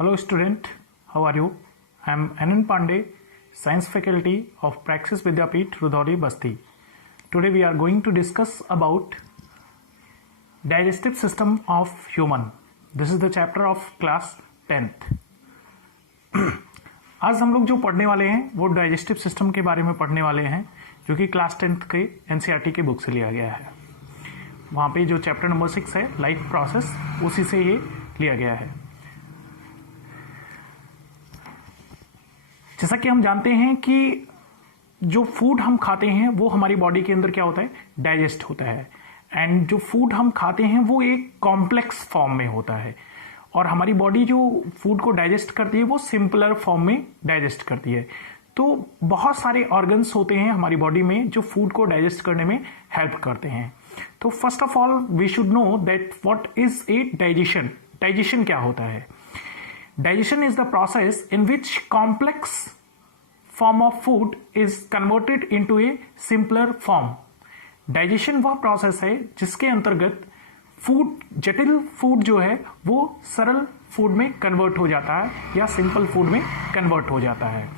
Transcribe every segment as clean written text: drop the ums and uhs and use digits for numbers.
Hello student, how are you? I am Anand Pandey, Science Faculty of Praxis Vidyapeeth, Rudhori, Basti. Today we are going to discuss about digestive system of human. This is the chapter of class 10th. आज हम लोग जो पढ़ने वाले हैं वो digestive system के बारे में पढ़ने वाले हैं, जो कि क्लास 10th के एनसीईआरटी के बुक से लिया गया है। वहाँ पे जो चैप्टर नंबर 6 है लाइफ प्रोसेस, उसी से ये लिया गया है। जैसा कि हम जानते हैं कि जो फूड हम खाते हैं वो हमारी बॉडी के अंदर क्या होता है, डाइजेस्ट होता है। एंड जो फूड हम खाते हैं वो एक कॉम्प्लेक्स फॉर्म में होता है, और हमारी बॉडी जो फूड को डाइजेस्ट करती है वो सिंपलर फॉर्म में डाइजेस्ट करती है। तो बहुत सारे ऑर्गन्स होते हैं हमारी बॉडी में जो फूड को डाइजेस्ट करने में हेल्प करते हैं। तो first of all we should know that what is a digestion. Digestion क्या होता है? Digestion is the process in which complex form of food is converted into a simpler form. Digestion वह process है जिसके अंतर्गत जटिल फूड जो है वो सरल फूड में कन्वर्ट हो जाता है या सिंपल फूड में कन्वर्ट हो जाता है।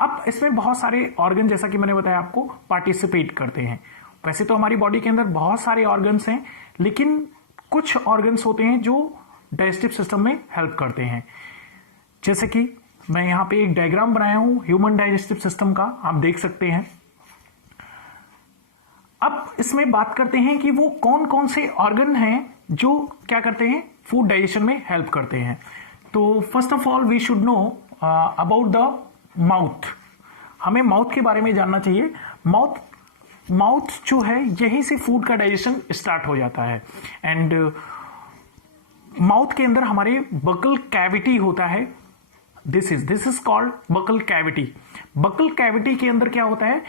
अब इसमें बहुत सारे ऑर्गन, जैसा कि मैंने बताया आपको, पार्टिसिपेट करते हैं। वैसे तो हमारी बॉडी के अंदर बहुत सारे ऑर्गन्स हैं, लेकिन कुछ ऑर्गन्स होते हैं जो डाइजेस्टिव सिस्टम में हेल्प करते हैं। जैसे कि मैं यहाँ पे एक डायग्राम बनाया हूं ह्यूमन डाइजेस्टिव सिस्टम का, आप देख सकते हैं। अब इसमें बात करते हैं कि वो कौन कौन से ऑर्गन हैं जो क्या करते हैं, फूड डाइजेशन में हेल्प करते हैं। तो first of all we should know about the mouth. हमें माउथ के बारे में जानना चाहिए। माउथ जो है, यहीं से फूड का डाइजेशन स्टार्ट हो जाता है। एंड माउथ के अंदर हमारे बकल कैविटी होता है। This is called buccal cavity. Buccal cavity के अंदर क्या होता है,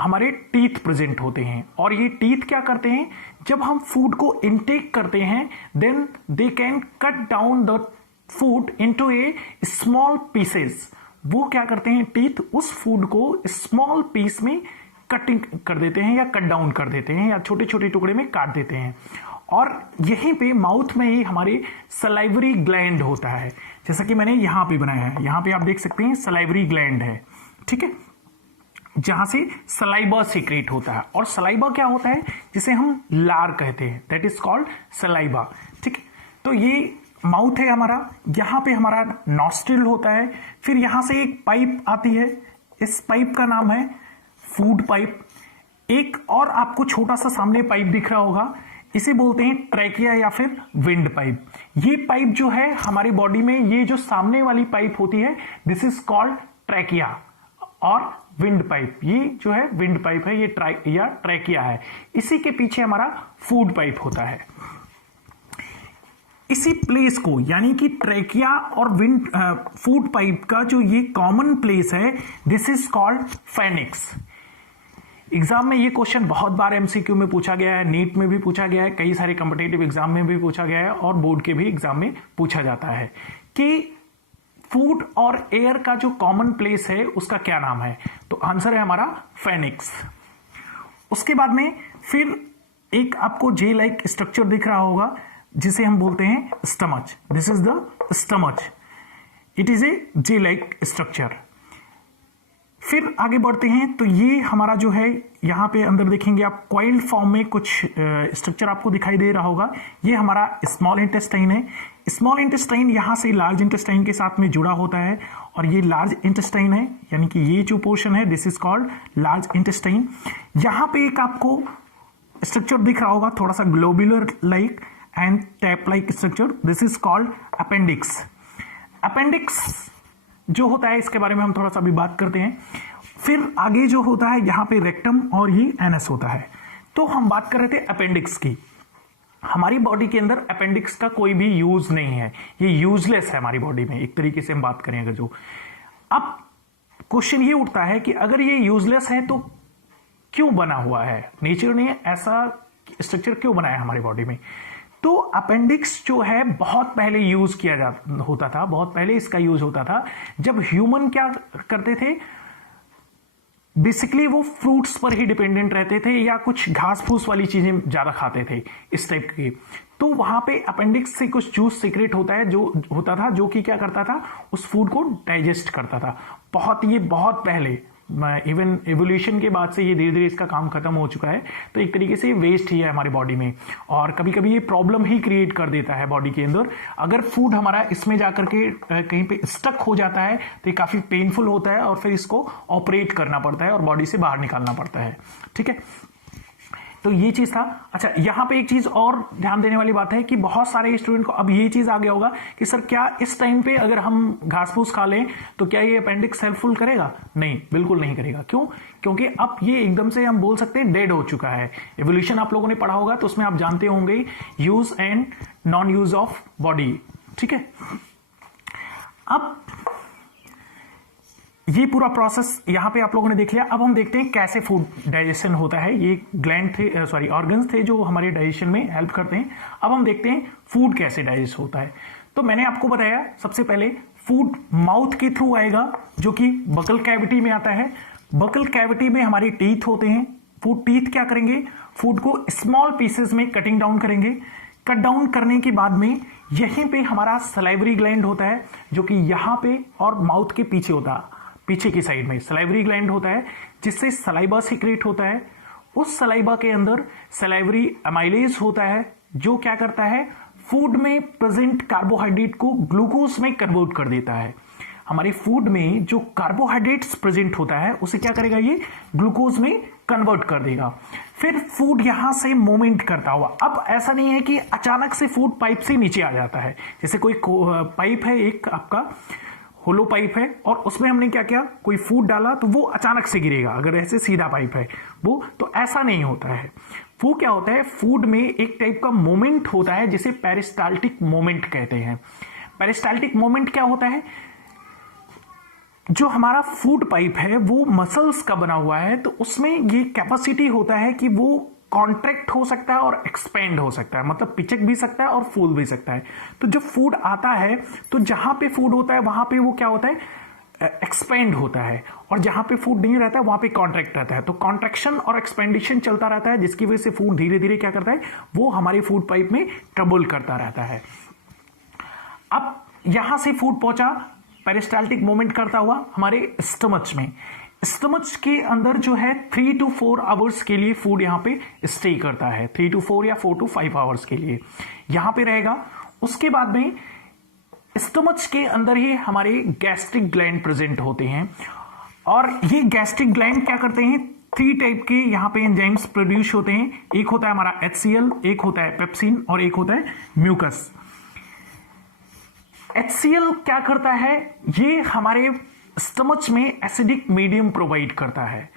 हमारे टीथ प्रेजेंट होते हैं, और ये टीथ क्या करते हैं, जब हम फूड को इनटेक करते हैं then they can cut down the food into a small pieces. वो क्या करते हैं, टीथ उस फूड को स्मॉल पीस में कटिंग कर देते हैं या कट डाउन कर देते हैं या छोटे छोटे टुकड़े में काट देते हैं। और यहीं पे माउथ में ही हमारे सलाइवरी ग्लैंड होता है, जैसा कि मैंने यहां पे बनाया है। यहां पे आप देख सकते हैं सलाइवरी ग्लैंड है, ठीक है, जहां से सलाइबा सीक्रेट होता है। और सलाइबा क्या होता है, जिसे हम लार कहते हैं, दैट इज कॉल्ड सलाइबा, ठीक है। तो ये माउथ है हमारा, यहां पे हमारा नॉस्ट्रिल होता है। फिर यहां से एक पाइप आती है, इस पाइप का नाम है फूड पाइप। एक और आपको छोटा सा सामने पाइप दिख रहा होगा, इसे बोलते हैं ट्रैकिया या फिर विंड पाइप। ये पाइप जो है हमारी बॉडी में, ये जो सामने वाली पाइप होती है, दिस इज कॉल्ड ट्रैकिया और विंड पाइप। ये जो है विंड पाइप है, ये ट्रैकिया है। इसी के पीछे हमारा फूड पाइप होता है। इसी प्लेस को, यानी कि ट्रैकिया और विंड फूड पाइप का जो ये कॉमन प्लेस है, this is called pharynx. Exam में ये क्वेश्चन बहुत बार एमसीक्यू में पूछा गया है, नीट में भी पूछा गया है, कई सारे कॉम्पिटिटिव एग्जाम में भी पूछा गया है, और बोर्ड के भी एग्जाम में पूछा जाता है कि फूड और एयर का जो कॉमन प्लेस है उसका क्या नाम है। तो आंसर है हमारा फेनिक्स। उसके बाद में फिर एक आपको जे लाइक स्ट्रक्चर दिख रहा होगा, जिसे हम बोलते हैं stomach. This is the stomach, it is a J like structure. फिर आगे बढ़ते हैं तो ये हमारा जो है, यहां पे अंदर देखेंगे आप कॉइल्ड फॉर्म में कुछ स्ट्रक्चर आपको दिखाई दे रहा होगा। ये हमारा स्मॉल इंटेस्टाइन है। स्मॉल इंटेस्टाइन यहां से लार्ज इंटेस्टाइन के साथ में जुड़ा होता है, और ये लार्ज इंटेस्टाइन है, यानी कि ये जो पोर्शन है this is called large intestine. यहां पे एक आपको स्ट्रक्चर दिख रहा होगा, थोड़ा सा globular like and tap like structure, this is called appendix. Appendix जो होता है, इसके बारे में हम थोड़ा सा भी बात करते हैं। फिर आगे जो होता है, यहां पे रेक्टम और ये एनस होता है। तो हम बात कर रहे थे अपेंडिक्स की। हमारी बॉडी के अंदर अपेंडिक्स का कोई भी यूज नहीं है, ये यूजलेस है हमारी बॉडी में, एक तरीके से हम बात करें अगर जो। अब क्वेश्चन ये उठता है कि अगर ये यूजलेस है तो क्यों बना हुआ है, नेचर ने ऐसा स्ट्रक्चर क्यों बनाया हमारी बॉडी में। तो अपेंडिक्स जो है बहुत पहले यूज किया होता था, बहुत पहले इसका यूज होता था जब ह्यूमन क्या करते थे, बेसिकली वो फ्रूट्स पर ही डिपेंडेंट रहते थे या कुछ घास फूस वाली चीजें ज्यादा खाते थे इस टाइप के। तो वहां पे अपेंडिक्स से कुछ जूस सीक्रेट होता था जो कि क्या करता था, उस फूड को डाइजेस्ट करता था। बहुत पहले, इवन एवोल्यूशन के बाद से ये धीरे धीरे इसका काम खत्म हो चुका है। तो एक तरीके से वेस्ट ही है हमारी बॉडी में, और कभी कभी ये प्रॉब्लम ही क्रिएट कर देता है बॉडी के अंदर। अगर फूड हमारा इसमें जाकर के कहीं पे स्टक हो जाता है तो ये काफी पेनफुल होता है, और फिर इसको ऑपरेट करना पड़ता है और बॉडी से बाहर निकालना पड़ता है। ठीक है, तो ये चीज था। अच्छा, यहां पे एक चीज और ध्यान देने वाली बात है कि बहुत सारे स्टूडेंट को अब ये चीज आ गया होगा कि सर क्या इस टाइम पे अगर हम घास फूस खा लें तो क्या ये अपेंडिक्स हेल्पफुल करेगा? नहीं, बिल्कुल नहीं करेगा। क्यों? क्योंकि अब ये एकदम से हम बोल सकते हैं डेड हो चुका है। एवोल्यूशन आप लोगों ने पढ़ा होगा तो उसमें आप जानते होंगे use and non use of body. ठीक है, अब ये पूरा प्रोसेस यहां पे आप लोगों ने देख लिया। अब हम देखते हैं कैसे फूड डाइजेशन होता है। ये ग्लैंड थे, सॉरी ऑर्गन्स थे जो हमारे डाइजेशन में हेल्प करते हैं। अब हम देखते हैं फूड कैसे डाइजेस्ट होता है। तो मैंने आपको बताया सबसे पहले फूड माउथ के थ्रू आएगा, जो कि बकल कैविटी में आता है। बकल कैविटी में हमारे टीथ होते हैं। फूड टीथ क्या करेंगे, फूड को स्मॉल पीसेस में कटिंग डाउन करेंगे। कट डाउन करने के बाद में यहीं पे हमारा सलाइवरी ग्लैंड होता है, जो कि यहां पे और माउथ के पीछे होता है। पीछे की साइड में सलाइवरी ग्लैंड होता है जिससे सलाइबा सीक्रेट होता है। उस सलाइबा के अंदर सलाइवरी अमाइलेज होता है जो क्या करता है, फूड में प्रेजेंट कार्बोहाइड्रेट को ग्लूकोज में कन्वर्ट कर देता है। हमारे फूड में जो कार्बोहाइड्रेट्स प्रेजेंट होता है उसे क्या करेगा, ये ग्लूकोज में कन्वर्ट कर देगा। फिर फूड यहां से मूवमेंट करता हुआ, अब ऐसा नहीं है कि अचानक से फूड पाइप से नीचे आ जाता है। जैसे कोई पाइप है, एक आपका होलो पाइप है, और उसमें हमने क्या किया, कोई फूड डाला तो वो अचानक से गिरेगा। अगर ऐसे सीधा पाइप है वो, तो ऐसा नहीं होता है। वो क्या होता है, फूड में एक टाइप का मोमेंट होता है जिसे पेरिस्टाल्टिक मोमेंट कहते हैं। पेरिस्टाल्टिक मोमेंट क्या होता है, जो हमारा फूड पाइप है वो मसल्स का बना हुआ है, तो उसमें ये कैपेसिटी होता है कि वो कॉन्ट्रैक्ट हो सकता है और एक्सपेंड हो सकता है, मतलब पिचक भी सकता है और फूल भी सकता है। तो जब फूड आता है तो जहां पे फूड होता है वहां पे वो क्या होता है, एक्सपेंड होता है, और जहां पे फूड नहीं रहता है वहां पे कॉन्ट्रैक्ट रहता है। तो कॉन्ट्रैक्शन और एक्सपेंडिशन चलता रहता है, जिसकी वजह से फूड धीरे धीरे क्या करता है, वो हमारे फूड पाइप में ट्रबल करता रहता है। अब यहां से फूड पहुंचा पेरिस्टाल्टिक मूवमेंट करता हुआ हमारे स्टमच में। स्टमच के अंदर जो है 3 to 4 आवर्स के लिए फूड यहां पे स्टे करता है। 3 to 4 या 4 to 5 आवर्स के लिए यहां पे रहेगा। उसके बाद में स्टमच के अंदर ही हमारे गैस्ट्रिक ग्लैंड प्रेजेंट होते हैं, और ये गैस्ट्रिक ग्लैंड क्या करते हैं, 3 टाइप के यहां पे एंजाइम्स प्रोड्यूस होते हैं। एक होता है हमारा HCl, एक होता है पेप्सिन, और एक होता है म्यूकस। HCl क्या करता है, ये हमारे स्टमच में एसिडिक मीडियम प्रोवाइड करता है।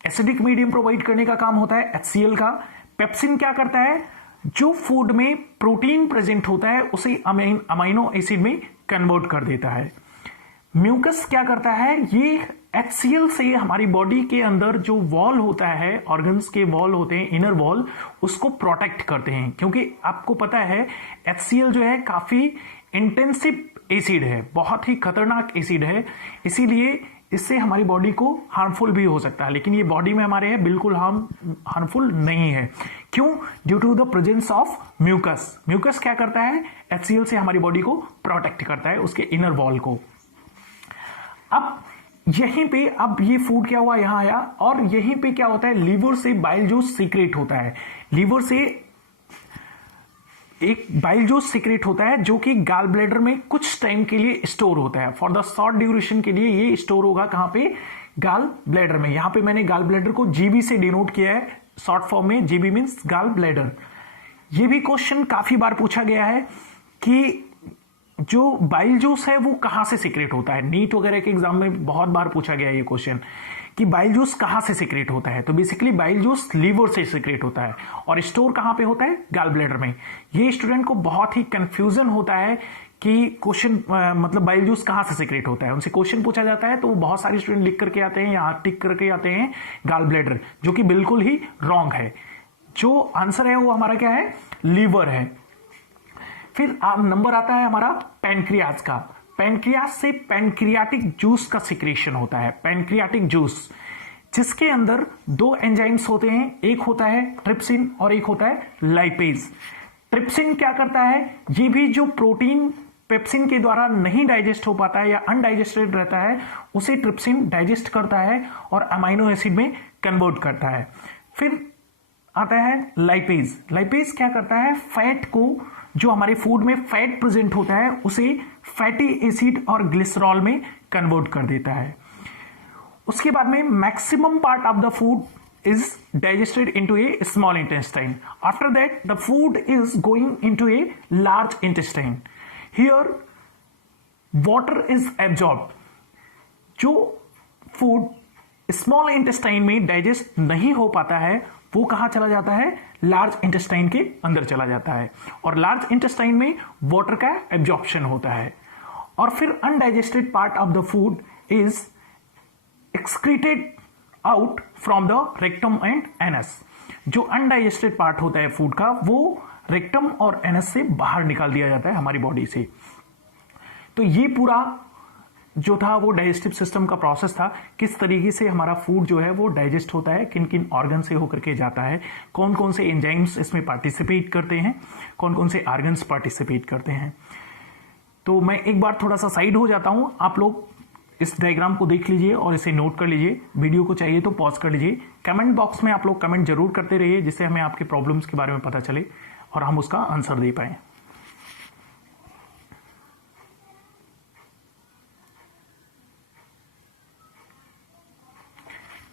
एसिडिक मीडियम प्रोवाइड करने का काम होता है HCl का। पेप्सिन क्या करता है, जो फूड में प्रोटीन प्रेजेंट होता है उसे अमाइनो एसिड में कन्वर्ट कर देता है। म्यूकस क्या करता है, ये HCl से हमारी बॉडी के अंदर जो वॉल होता है, ऑर्गन्स के वॉल होते हैं, इनर वॉल, उसको प्रोटेक्ट करते हैं। क्योंकि आपको पता है HCl जो है काफी इंटेंसिव एसिड है, बहुत ही खतरनाक एसिड है, इसीलिए इससे हमारी बॉडी को हार्मफुल भी हो सकता है। लेकिन ये बॉडी में हमारे है बिल्कुल हार्मफुल नहीं है। क्यों? Due to the presence of mucus. Mucus क्या करता है, HCl से हमारी बॉडी को प्रोटेक्ट करता है, उसके इनर वॉल को। अब यहीं पे अब ये फूड क्या हुआ, यहां आया, और यहीं पे क्या होता है, लीवर से बाइल जूस सीक्रेट होता है। लीवर से एक बाइल जूस सीक्रेट होता है जो कि गाल ब्लैडर में कुछ टाइम के लिए स्टोर होता है। फॉर द शॉर्ट ड्यूरेशन के लिए ये स्टोर होगा कहां पे, गाल ब्लैडर में। यहां पे मैंने गाल ब्लैडर को जीबी से डिनोट किया है, शॉर्ट फॉर्म में। GB means gall bladder. ये भी क्वेश्चन काफी बार पूछा गया है कि जो बाइल जूस है वो कहां से सीक्रेट होता है। नीट वगैरह के एग्जाम में बहुत बार पूछा गया है ये क्वेश्चन कि बाइल जूस कहां से सीक्रेट होता है। तो बेसिकली बाइल जूस लीवर से सीक्रेट होता है, और स्टोर कहां पे होता है, गाल ब्लैडर में। ये स्टूडेंट को बहुत ही कंफ्यूजन होता है कि क्वेश्चन मतलब बाइल जूस कहां से सीक्रेट होता है। उनसे क्वेश्चन पूछा जाता है तो वो बहुत सारे स्टूडेंट लिख करके आते हैं या टिक करके आते हैं गाल ब्लैडर, जो कि बिल्कुल ही रॉन्ग है। जो आंसर है वो हमारा क्या है, लीवर है। फिर नंबर आता है हमारा पैनक्रियाज का। पैनक्रियाज से पैनक्रियाटिक जूस का सिक्रेशन होता है। पैनक्रियाटिक जूस, जिसके अंदर दो एंजाइम्स होते हैं, एक होता है ट्रिप्सिन और एक होता है लाइपेज। ट्रिप्सिन क्या करता है, ये भी जो प्रोटीन पेप्सिन के द्वारा नहीं डाइजेस्ट हो पाता है या अनडाइजेस्टेड रहता है, उसे ट्रिप्सिन डाइजेस्ट करता है और अमाइनो एसिड में कन्वर्ट करता है। फिर आता है लाइपेज। लाइपेज क्या करता है, फैट को, जो हमारे फूड में फैट प्रेजेंट होता है, उसे फैटी एसिड और ग्लिसरॉल में कन्वर्ट कर देता है। उसके बाद में maximum part of the food is digested into a small intestine. After that, the food is going into a large intestine. Here, water is absorbed. जो फूड स्मॉल इंटेस्टाइन में डाइजेस्ट नहीं हो पाता है, वो कहां चला जाता है, लार्ज इंटेस्टाइन के अंदर चला जाता है, और लार्ज इंटेस्टाइन में वाटर का एब्जॉर्प्शन होता है। और फिर undigested part of the food is excreted out from the rectum and anus. जो अनडाइजेस्टेड पार्ट होता है फूड का, वो रेक्टम और एनस से बाहर निकाल दिया जाता है हमारी बॉडी से। तो ये पूरा जो था वो डाइजेस्टिव सिस्टम का प्रोसेस था, किस तरीके से हमारा फूड जो है वो डाइजेस्ट होता है, किन किन ऑर्गन से होकर के जाता है, कौन कौन से एंजाइम्स इसमें पार्टिसिपेट करते हैं, कौन कौन से ऑर्गन्स पार्टिसिपेट करते हैं। तो मैं एक बार थोड़ा सा साइड हो जाता हूं, आप लोग इस डायग्राम को देख लीजिए और इसे नोट कर लीजिए। वीडियो को चाहिए तो पॉज कर लीजिए। कमेंट बॉक्स में आप लोग कमेंट जरूर करते रहिए, जिससे हमें आपके प्रॉब्लम्स के बारे में पता चले और हम उसका आंसर दे पाए।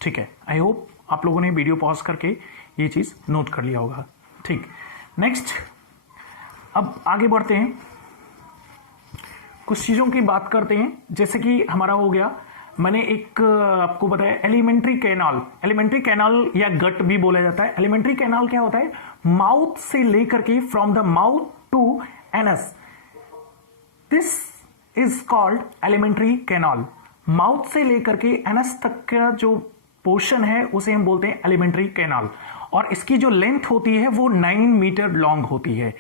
ठीक है, आई होप आप लोगों ने वीडियो पॉज करके ये चीज नोट कर लिया होगा। ठीक, नेक्स्ट अब आगे बढ़ते हैं, कुछ चीजों की बात करते हैं। जैसे कि हमारा हो गया, मैंने एक आपको बताया एलिमेंट्री कैनाल। एलिमेंट्री कैनाल या गट भी बोला जाता है। एलिमेंट्री कैनाल क्या होता है, माउथ से लेकर के, from the mouth to anus, this is called alimentary canal. Mouth से लेकर के एनस तक का जो पोर्शन है उसे हम बोलते हैं एलिमेंट्री कैनाल, और इसकी जो लेंथ होती है वो 9 मीटर लॉन्ग होती है।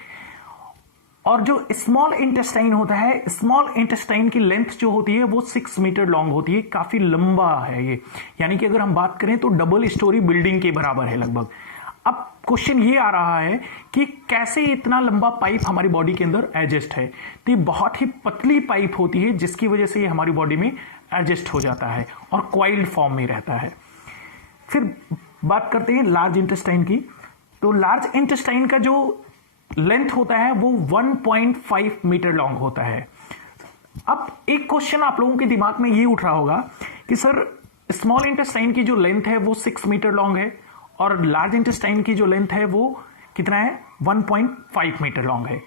और जो स्मॉल इंटेस्टाइन होता है, स्मॉल इंटेस्टाइन की लेंथ जो होती है वो 6 मीटर लॉन्ग होती है, काफी लंबा है ये, यानी कि अगर हम बात करें तो डबल स्टोरी बिल्डिंग के बराबर है लगभग। अब क्वेश्चन ये आ रहा है कि कैसे इतना लंबा पाइप हमारी बॉडी के अंदर एडजस्ट है। तो ये बहुत ही पतली पाइप होती है, जिसकी वजह से ये हमारी बॉडी में एडजस्ट हो जाता है और क्वाइल्ड फॉर्म में रहता है। फिर बात करते हैं लार्ज इंटेस्टाइन की। तो लार्ज इंटेस्टाइन का जो लेंथ होता है वो 1.5 मीटर लॉन्ग होता है। अब एक क्वेश्चन आप लोगों के दिमाग में ये उठ रहा होगा कि सर स्मॉल इंटेस्टाइन की जो लेंथ है वो 6 मीटर लॉन्ग है और लार्ज इंटेस्टाइन की जो लेंथ है वो कितना है, 1.5 मीटर लॉन्ग है।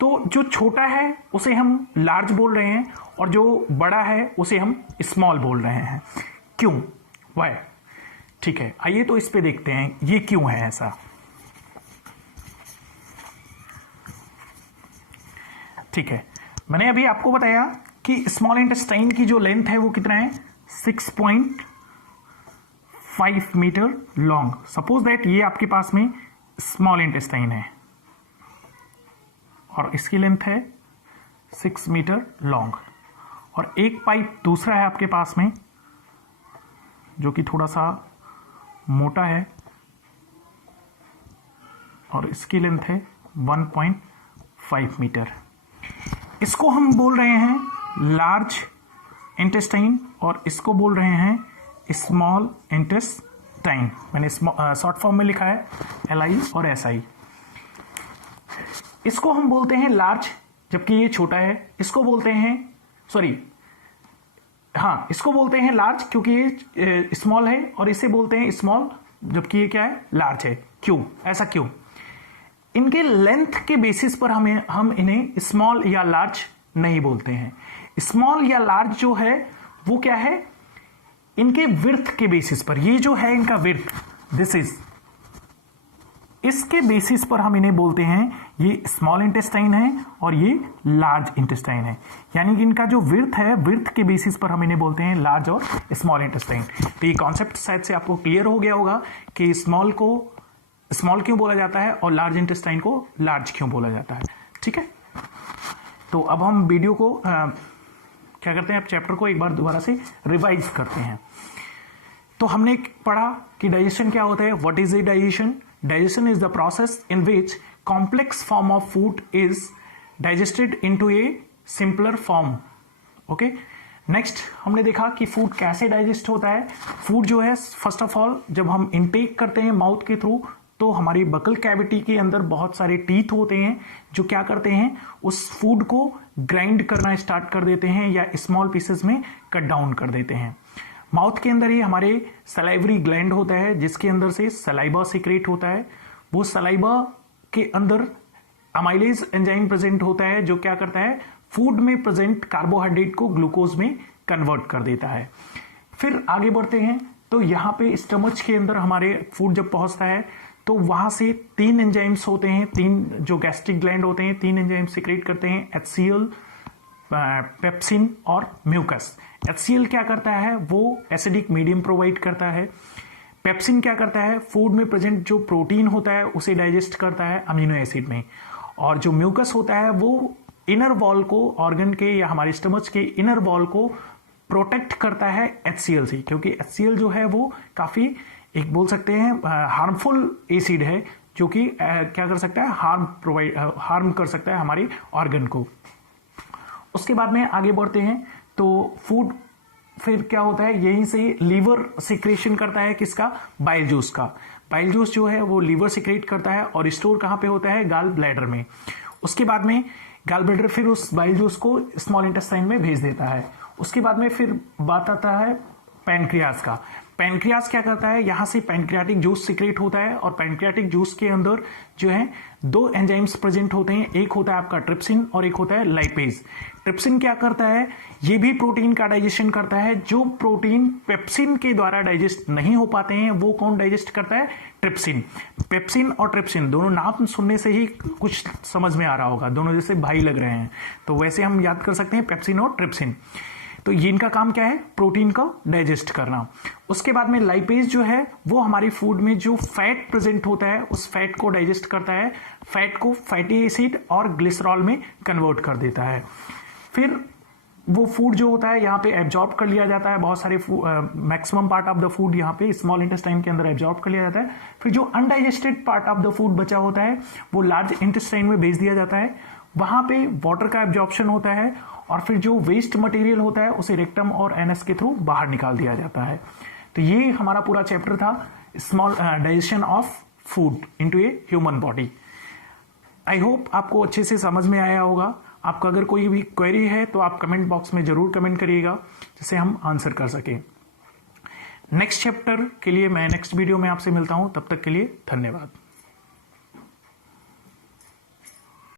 तो जो छोटा है उसे हम लार्ज बोल रहे हैं और जो बड़ा है उसे हम स्मॉल बोल रहे हैं। क्यों, वाई? ठीक है, आइए तो इस पे देखते हैं ये क्यों है ऐसा। ठीक है, मैंने अभी आपको बताया कि स्मॉल इंटेस्टाइन की जो लेंथ है वो कितना है, 6.5 मीटर लॉन्ग। सपोज दैट ये आपके पास में स्मॉल इंटेस्टाइन है और इसकी लेंथ है 6 मीटर लॉन्ग, और एक पाइप दूसरा है आपके पास में जो कि थोड़ा सा मोटा है और इसकी लेंथ है 1.5 मीटर। इसको हम बोल रहे हैं लार्ज इंटेस्टाइन और इसको बोल रहे हैं स्मॉल इंटेस्टाइन। मैंने शॉर्ट फॉर्म में लिखा है LI और SI। इसको हम बोलते हैं लार्ज जबकि ये छोटा है, इसको बोलते हैं इसको बोलते हैं लार्ज क्योंकि ये स्मॉल है, और इसे बोलते हैं स्मॉल जबकि ये क्या है, लार्ज है। क्यों, ऐसा क्यों? इनके लेंथ के बेसिस पर हम इन्हें स्मॉल या लार्ज नहीं बोलते हैं। स्मॉल या लार्ज जो है वो क्या है, इनके विड्थ के बेसिस पर। ये जो है इनका विड्थ, दिस इज, इसके बेसिस पर हम इन्हें बोलते हैं ये स्मॉल इंटेस्टाइन है और ये लार्ज इंटेस्टाइन है। यानी कि इनका जो विड्थ है, विड्थ के बेसिस पर हम इन्हें बोलते हैं लार्ज और स्मॉल इंटेस्टाइन। तो ये कॉन्सेप्ट शायद से आपको क्लियर हो गया होगा कि स्मॉल को स्मॉल क्यों बोला जाता है और लार्ज इंटेस्टाइन को लार्ज क्यों बोला जाता है। ठीक है, तो अब हम वीडियो को क्या करते हैं, अब चैप्टर को एक बार दोबारा से रिवाइज करते हैं। तो हमने पढ़ा कि डाइजेशन क्या होता है. What is the digestion? Digestion is the process in which complex form of food is digested into A simpler form. Okay, next हमने देखा कि फूड कैसे डाइजेस्ट होता है. फूड जो है फर्स्ट ऑफ ऑल जब हम इनटेक करते हैं माउथ के थ्रू, तो हमारी बकल कैविटी के अंदर बहुत सारे टीथ होते हैं जो क्या करते हैं, उस फूड को ग्राइंड करना स्टार्ट कर देते हैं या स्मॉल पीसेस में कट डाउन कर देते हैं. माउथ के अंदर ही हमारे सलाइवरी ग्लैंड होता है जिसके अंदर से सलाइबा सीक्रेट होता है. वो सलाइबा के अंदर अमाइलेज एंजाइम प्रेजेंट होता है जो क्या करता है, फूड में प्रेजेंट कार्बोहाइड्रेट को ग्लूकोज में कन्वर्ट कर देता है. फिर आगे बढ़ते हैं तो यहाँ पे स्टमच के अंदर हमारे फूड जब पहुंचता है तो वहां से 3 एंजाइम्स होते हैं, 3 जो गैस्ट्रिक ग्लैंड होते हैं 3 एंजाइम सीक्रेट करते हैं, HCl, पेप्सिन और म्यूकस. HCl क्या करता है, वो एसिडिक मीडियम प्रोवाइड करता है. पेप्सिन क्या करता है, फूड में प्रेजेंट जो प्रोटीन होता है उसे डाइजेस्ट करता है अमीनो एसिड में. और जो म्यूकस होता है वो इनर वॉल को, ऑर्गन के या हमारे स्टमच के इनर वॉल को प्रोटेक्ट करता है HCl से, क्योंकि HCl जो है वो काफी एक बोल सकते हैं हार्मफुल एसिड है जो कि क्या कर सकता है, हार्म कर सकता है हमारे ऑर्गन को. उसके बाद में आगे बढ़ते हैं तो फूड फिर क्या होता है, यहीं से लीवर सिक्रेशन करता है किसका, बाइल जूस का. बाइल जूस जो है वो लीवर सिक्रेट करता है और स्टोर कहां पे होता है, गाल ब्लैडर में. उसके बाद में गाल ब्लैडर फिर उस बाइल जूस को स्मॉल इंटेस्टाइन में भेज देता है. उसके बाद में फिर बात आता है पैनक्रियाज का. पैनक्रियाज क्या करता है, यहां से पैनक्रियाटिक जूस सीक्रेट होता है और पैनक्रियाटिक जूस के अंदर जो है 2 एंजाइम्स प्रेजेंट होते हैं. एक होता है आपका ट्रिप्सिन और एक होता है लाइपेज. ट्रिप्सिन क्या करता है, ये भी प्रोटीन का डाइजेशन करता है. जो प्रोटीन पेप्सिन के द्वारा डाइजेस्ट नहीं हो पाते हैं वो कौन डाइजेस्ट करता है, ट्रिप्सिन. पेप्सिन और ट्रिप्सिन दोनों नाम सुनने से ही कुछ समझ में आ रहा होगा, दोनों जैसे भाई लग रहे हैं, तो वैसे हम याद कर सकते हैं पेप्सिन और ट्रिप्सिन. तो ये इनका काम क्या है, प्रोटीन को डाइजेस्ट करना. उसके बाद में लाइपेज जो है वो हमारी फूड में जो फैट प्रेजेंट होता है उस फैट को डाइजेस्ट करता है, फैट को फैटी एसिड और ग्लिसरॉल में कन्वर्ट कर देता है. फिर वो फूड जो होता है यहाँ पे एब्जॉर्ब कर लिया जाता है, बहुत सारे maximum part of the food यहाँ पे स्मॉल इंटेस्टाइन के अंदर एब्जॉर्ब कर लिया जाता है. फिर जो undigested part of the food बचा होता है वो लार्ज इंटेस्टाइन में भेज दिया जाता है. वहां पे वाटर का एब्जॉर्प्शन होता है और फिर जो वेस्ट मटेरियल होता है उसे रेक्टम और एनएस के थ्रू बाहर निकाल दिया जाता है. तो ये हमारा पूरा चैप्टर था, small digestion of food into a human body. I hope आपको अच्छे से समझ में आया होगा. आपका अगर कोई भी क्वेरी है तो आप कमेंट बॉक्स में जरूर कमेंट करिएगा जिससे हम आंसर कर सकें. नेक्स्ट चैप्टर के लिए मैं नेक्स्ट वीडियो में आपसे मिलता हूं, तब तक के लिए धन्यवाद.